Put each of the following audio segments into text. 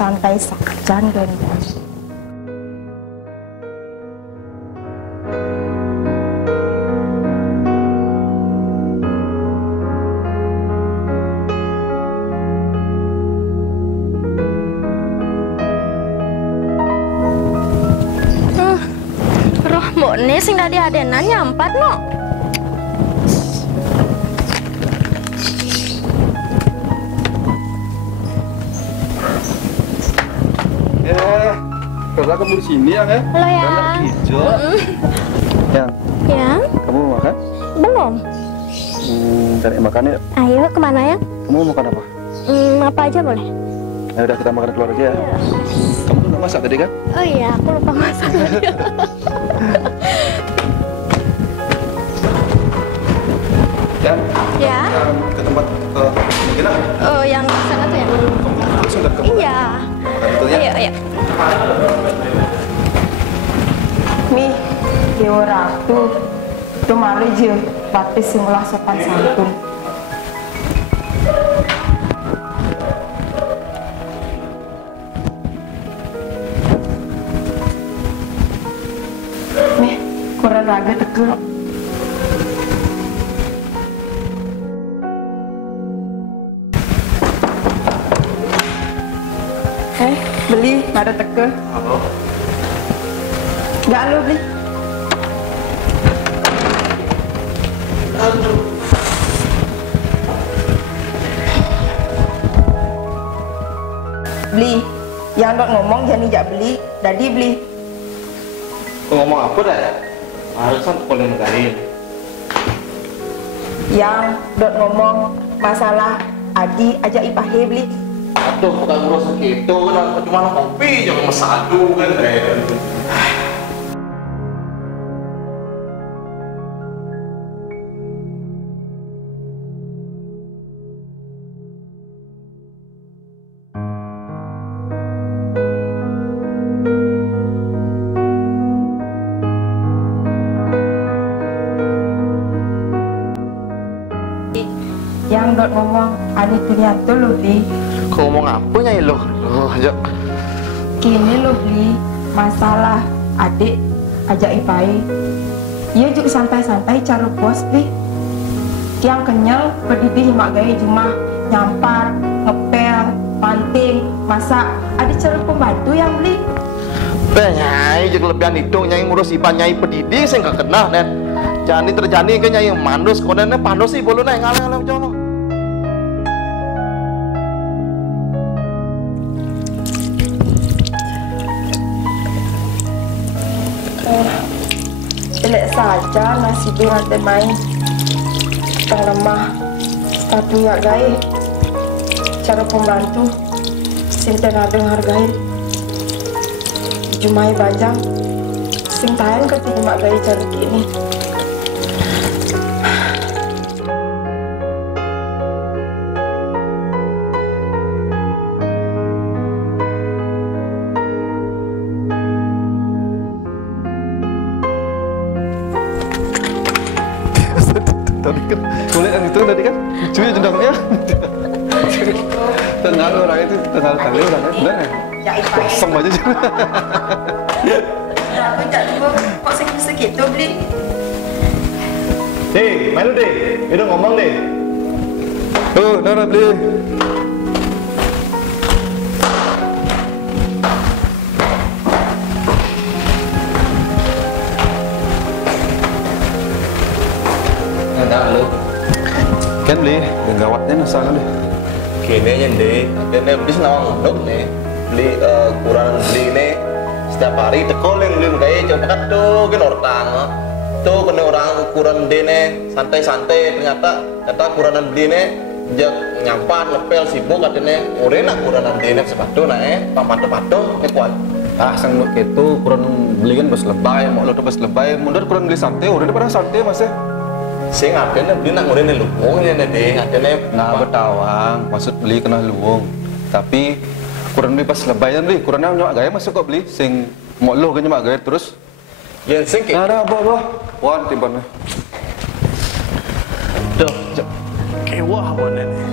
santai saja kan. Roh mbok ne sing tadi adenan nyampat no. Kalau kamu di sini ya, Halo ya. Hijau. Yang, Ya, kamu mau makan? belum. Cari makan ya. Ayo kemana ya? Kamu mau makan apa? Apa aja boleh? Ya udah kita makan keluar aja ya. Kamu tuh nggak masak tadi kan? Oh iya, aku lupa masak. Ya. Ke tempat kita. Oh, yang sana tuh ya? Langsung dari kamu. Iya. Betul ya. Ayo, ayo. Mi, Dewa Ratu, itu malu je, batis sing ulah sopan santun. Mi, kurang raga tegel. Beli, ada tegel. Nggak lu beli. Beli. Yang dok ngomong jangan jak beli, jadi beli. Ngomong apa dah? Harusnya boleh negarin. Yang dok ngomong masalah Adi ajak Ipahe beli. Aduh, bukan ngurus gitu kan, cuma kopi jangan mesadu kan. Yang dok ngomong Adi punya tuh lo beli. Kau ngomong apa nyai lo? Oh, aja. Kini lo beli masalah adik ajak Ipai. Ia juga santai-santai cara bos beli. Yang kenyal berdiri mak gaya cuma nyampar, ngepel, panting, masak. Ada cara pembantu yang beli. Nyai juga lebihan itu nyai ngurus ipan nyai pedidi saya nggak kenal net. Jadi terjadi ke nyai mandus konennya pandus sih bolu nih ngalah-ngalah jono. Elek saja nasibnya nanti main teng lemah tapi nggak gaya cara pembantu sing tenadeng hargain jumai banjang sing tahan ketika mak gaya cara gini. Tadi kan kulit yang itu tadi kan lucu ya jendangnya. Tenang orang itu tenang kali orangnya benar ya. Kosong aja. Aku tak tahu kok segitu beli. Deh, main lu deh. Udah ngomong deh. Tuh, Nara beli. Enggak lu. Kan beli, dan gawatnya masalah deh. Kini aja deh. Kini bis nawang dok nih. Beli kurang beli nih. Setiap hari tekoling beli kayak coba kan tuh kan orang. Tuh kena orang ukuran dene santai-santai ternyata kata ukuranan beli nih jak nyampan lepel sibuk katanya urenak ukuranan dene sepatu pamat-pato nih kuat. Ah, sang itu kurang beli kan bos lebay, mau lo bos lebay, mundur kurang beli santai, udah pada santai mas ya. Sing adene beli nak ngurene luwungnya deh, adene Nah betawang, maksud beli kena luwung. Tapi kurang beli pas lebayan beli, kurangnya nyawa gaya masuk kok beli, sing mau lo kan nyawa gaya terus. yang sing Nah, nah, bawa, wan timbannya. Duh, kewah mana nih.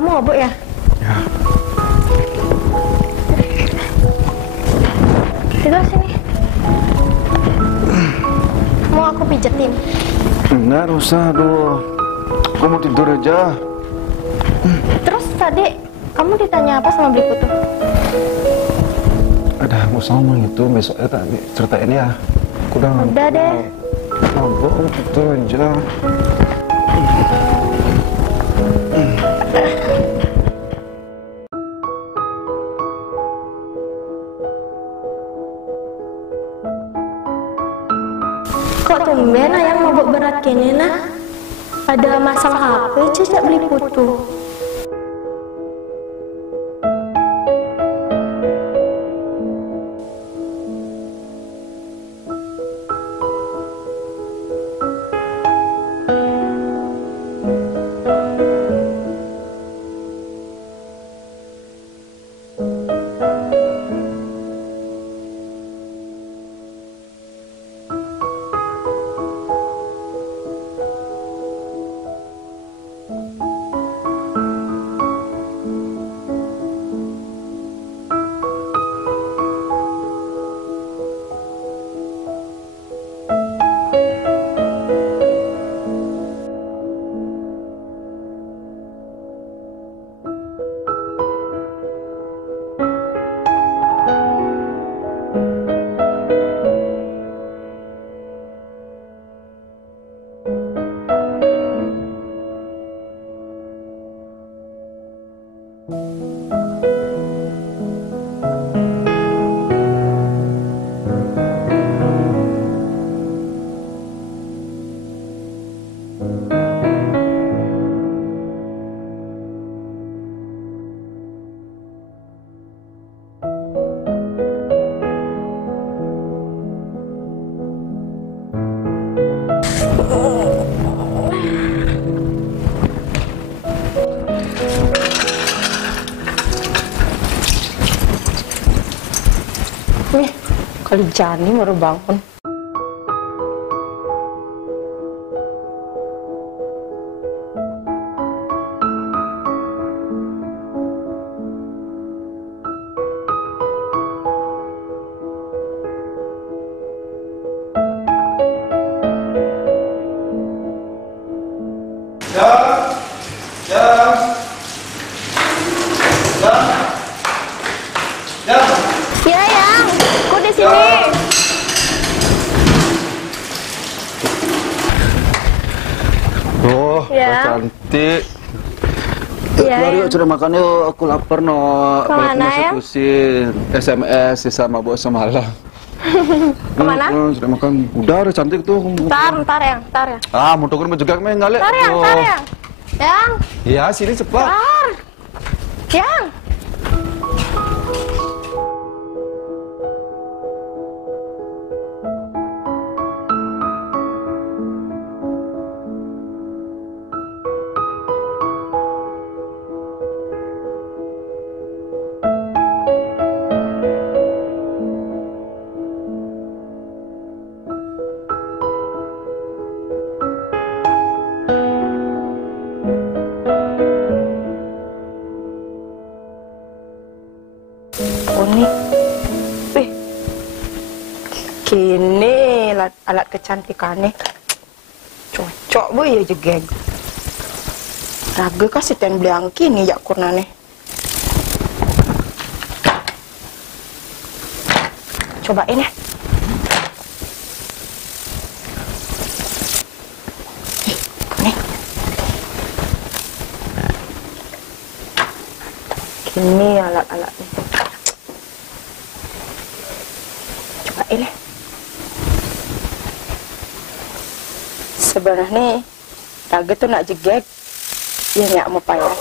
Kamu mabuk ya? Ya. Tidur sini. Mau aku pijetin? Enggak usah, aduh. Aku mau tidur aja. Terus tadi kamu ditanya apa sama Beli Putu? Ada nggak usah ngomong itu, besoknya tak ceritain ya. Aku udah Udah deh. mabuk, aku tidur aja. Kok tumben ayang mabuk berat kini nah? Ada masalah HP Cecak Beli Putu? Nih, kali Jani baru bangun. Ya yang, aku di sini. Oh, Ya. cantik. Iya, Mari ya. yuk cari makan yuk, aku lapar no. Kemana, ya? Terusin SMS sisa mabuk semalam. Kemana? Cari makan. Udah cantik tuh. Ntar ya. Ah, mau tuker juga main ngalik. Ntar ya. Yang, Ya, sini cepat. ntar. Yang. Unik. Wih, kini alat kecantikannya cocok bu ya jegeg. Raga kasih ten beliang kini ya kurnane. Cobain ya. Nih. Kini alat-alatnya. Cobain ya. Sebenarnya Raga tuh nak jegeg, ya nyak mau payas.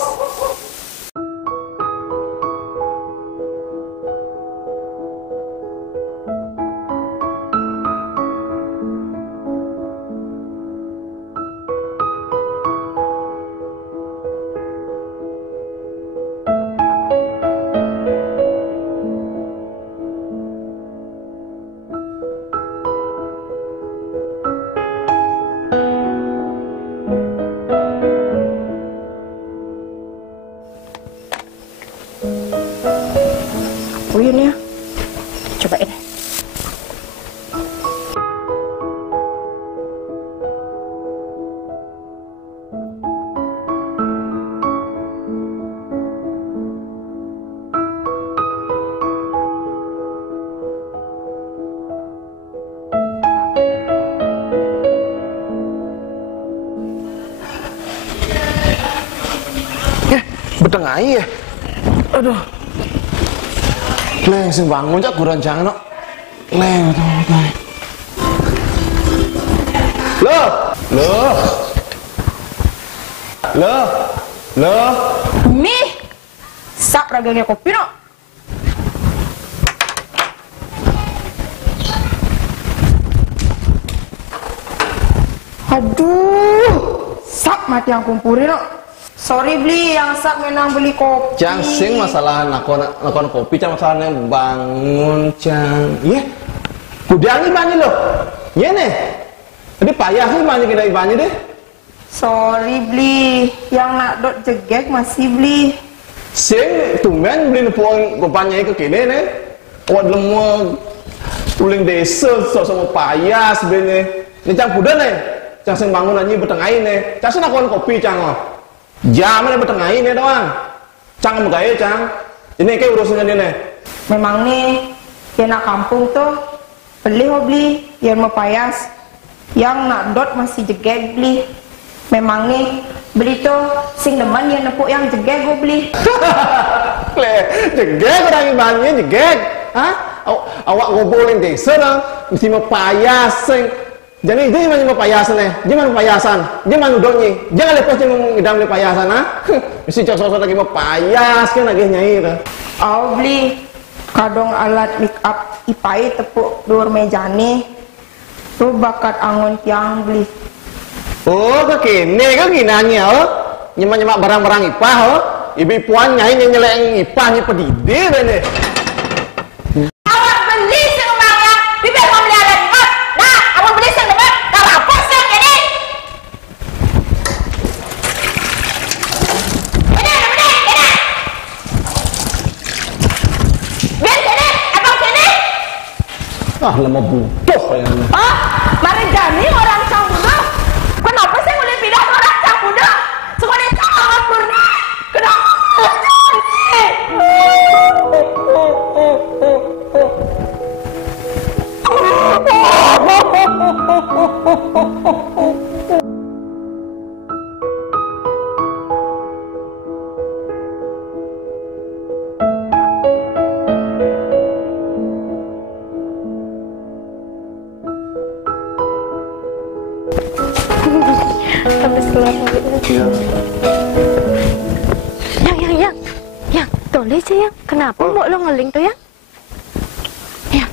tungguin ya. Cobain. Betengai ya. Aduh. Leng sing bangun cak kurang jangan no. Leng tuh. Loh. Mih. Sak raganya kopi no. Aduh. Sak mati yang kumpuri no. Sorry beli yang sak menang beli kopi. Cang sing masalah nakon kopi cang masalahnya bangun cang. Iya. Kudangi banyak loh. Iya nih. Jadi payah sih banyak kita banyak deh. Sorry beli yang nak dot jegek masih beli. Sing tumben beli nepung kopanya ke kene nih. Wad lemong tuling desa sama payah sebenarnya. Ini cang kuda nih. Cang sing bangun aja betengahin nih. Cang sing nakon kopi cang oh. Jaman yang bertengah ini doang. Cang megaya cang. Ini kayak urusannya dia nih. Memang nih yang nak kampung tuh beli yang mau payas, yang nak dot masih jegek beli. Memang nih beli tuh sing demen yang nepuk yang jegek gue beli. Jegek orang imannya jegek. Hah? Awak ngobrolin desa dong. Mesti mau payas sing. Jadi dia mana payasan nih? Dia mana payasan? Dia mana udangnya? Jangan lepas dia ngidam di payasan ah? Mesti cocok lagi mau payas kan lagi nyai tu. Aku beli kadang alat make up ipai tepuk dur meja nih. Tu bakat angon tiang beli. Oh, kekini kan ginanya oh. Nyemak barang-barang ipah oh. Ibu puan nyai nyeleng ipahnya pedide deh. Awak beli semuanya. Bibi mau beli alat make up. Nah, awak beli semuanya. Kalau apa sih ini? Ah, lama butuh kayaknya. Ah, mari Jani orang Cangkudo. Kenapa sih boleh pindah ke orang Cangkudo? Sekolah sangat pernah. Kenapa? Habis keluar mobil. Yang, toleh sih yang. Kenapa mbok lo ngeling tuh ya? Ya,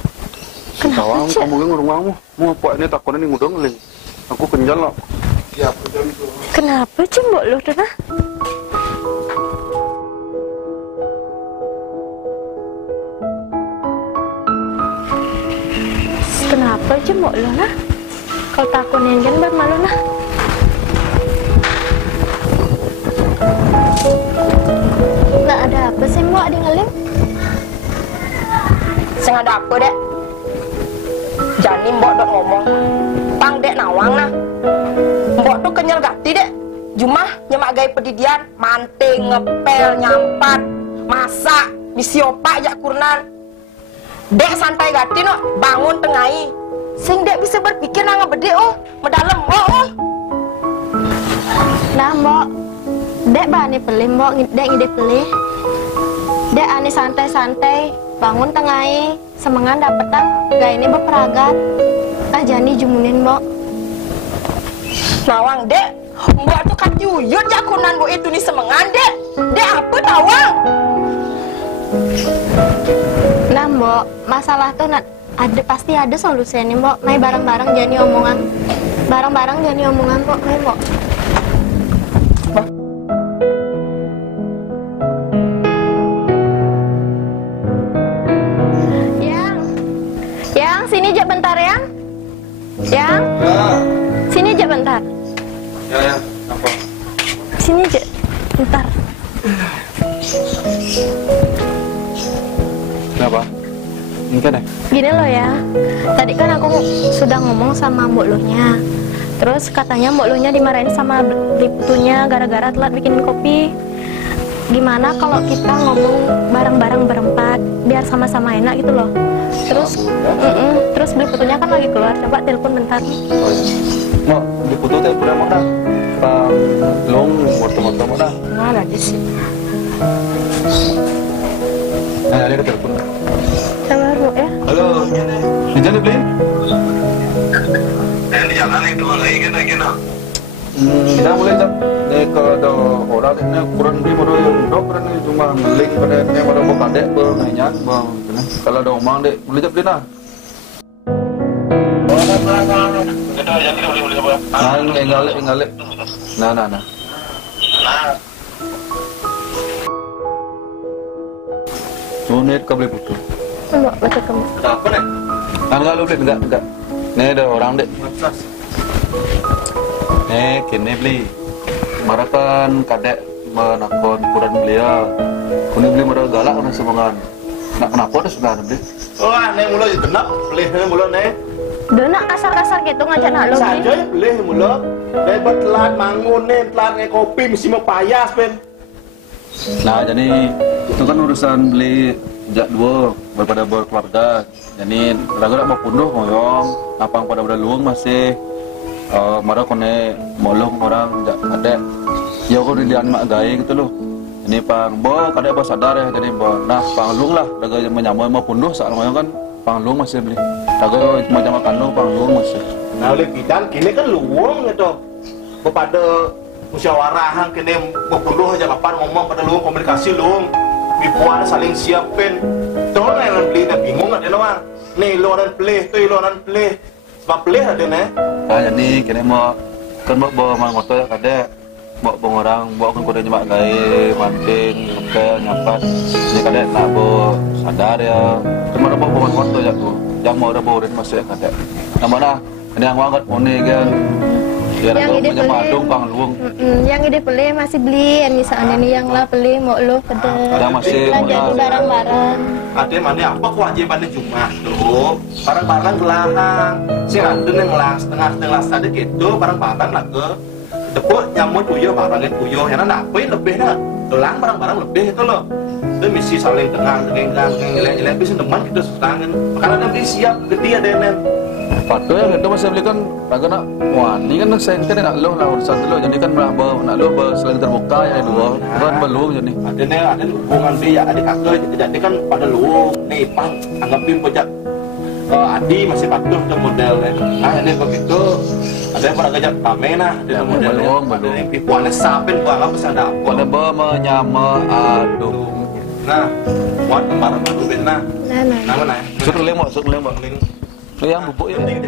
kenapa Tawang sih? kamu yang ngurung kamu. Mau apa ini takutnya nih ngudang ngeling. Aku kenjal lah. Ya, kenjal itu. Kenapa sih mbok lo tuh nah? Kenapa sih mbok lo nah? Kalau takunin kan bermalu nah. Nggak ada apa sih mbok di ngeling? Sing ada apa dek? Jani mbok dok ngomong. Pang dek nawang nah. Mbok tuh kenyal gati dek. Jumah nyemak gaya pedidian, manting, ngepel, nyampat, masak, bisi opak jak kurnan. Dek santai gati no, bangun tengai. Sing dek bisa berpikir nang ngebede oh, medalem oh. Nah mbok, dek bani pelih mbok, dek ngide pelih. Dek ani santai-santai, bangun tengai, semangat dapetan, gak ini berperagat. Nah Jani jumunin mbok. Nawang dek, mbok tuh kan yuyut jak kurnan mbok itu nih semangat dek. Dek apa nawang? Nah mbok, masalah tuh ada pasti ada solusinya mbok. Mai bareng-bareng Jani omongan. Bareng-bareng Jani omongan mbok, mai mbok. Yang sini aja bentar yang. Yang. Ya. Sini aja bentar. Ya, apa? Sini aja bentar. Nah, Kenapa? Mungkin deh. Gini loh ya, tadi kan aku sudah ngomong sama Mbok Luhnya. Terus katanya Mbok Luhnya dimarahin sama beli putunya gara-gara telat bikinin kopi. Gimana kalau kita ngomong bareng-bareng berempat, biar sama-sama enak gitu loh. Terus, terus beli putunya kan lagi keluar, coba telepon bentar. Oh iya. Mau diputus teh pernah mana? Pak Long motor-motor mana? Nggak ada sih. Nah, ada telepon. Coba Bu ya. Halo. Di jalan beli? Di jalan itu lagi gini. Dah mulai jam. Ni kalau ada orang ni kurang beli modal dok kurang ni cuma meling pada ni modal bukan dek bernyanyi bang. Kalau ada omang dek boleh jap beli nah. Nah, ingalik. Nah. Tunit kau beli putu. Mbok baca kamu. Apa nih? Enggak lu beli enggak. Nih ada orang dek. Nih kini beli. Marakan kadek menakon kurang beliau. Kuni beli modal galak kan semangan. Nak kenapa dah sebenarnya beli? Wah, nih mulu genap, beli nih mulu nih. Dona kasar-kasar gitu ngajak nak lo. Saja ya beli mulu. Lebat telat bangun nih, telat nge kopi mesti mau payas ben. Nah jadi itu kan urusan beli jak dua daripada berkeluarga. Jadi raga mau punduh ngoyong, napang pada udah luang masih marah kone molong orang jak ada. Ya aku dilihat mak gay gitu loh. Ini pang bo kadang apa sadar ya jadi bo. Nah pang luang lah raga menyamai mau punduh saat ngoyong kan pang luang masih beli. Raga macam makan lu pang luang masih. Nah oleh bidan kini kan luang gitu. Kepada musyawarahan kini berpuluh aja kapan ngomong pada luang komunikasi luang. Bipuan saling siapin. Tuh yang beli dah bingung ada orang. Nih lo orang pelih, tu lo orang pelih. Sebab pelih ada nih. Nah jadi kini mau kan mau bawa mang motor kada mau orang bawa kan kuda nyemak gay manting ngepel nyapat ini kada nak bawa sadar ya cuma ada bawa motor ya tuh yang mau ada bawa masih kada yang mana ini yang banget mau nih kan biar aku punya madung pang luang Yang ide beli masih beli, misalnya nih yang lah beli mau lo pedes. yang masih Jadi barang-barang. Ada mana apa kewajibannya Jumat tuh barang-barang gelang si ada yang gelang setengah saja gitu barang-barang lah ke depot nyamut tuyul barangnya tuyul yang nak apa lebih nak gelang barang-barang lebih itu loh itu misi saling tengang nilai bisa teman gitu setangan karena nanti siap gede ada yang Patuh yang itu masih beli kan raga nak wani kan saya kan nak lo lah urusan dulu jadi kan nak lo selain terbuka ya dua kan belum jadi ada hubungan dia adik kakak tidak dia kan pada luang nih pang anggap dia pojak Adi masih patuh ke modelnya nah ini begitu ada yang pernah ngajak kami nah di modelnya ada yang pipuannya sapin banget bisa dapet wana menyama aduh nah buat kemarin baru nah Nah. nama nah suruh lemok link yang bubuk ya link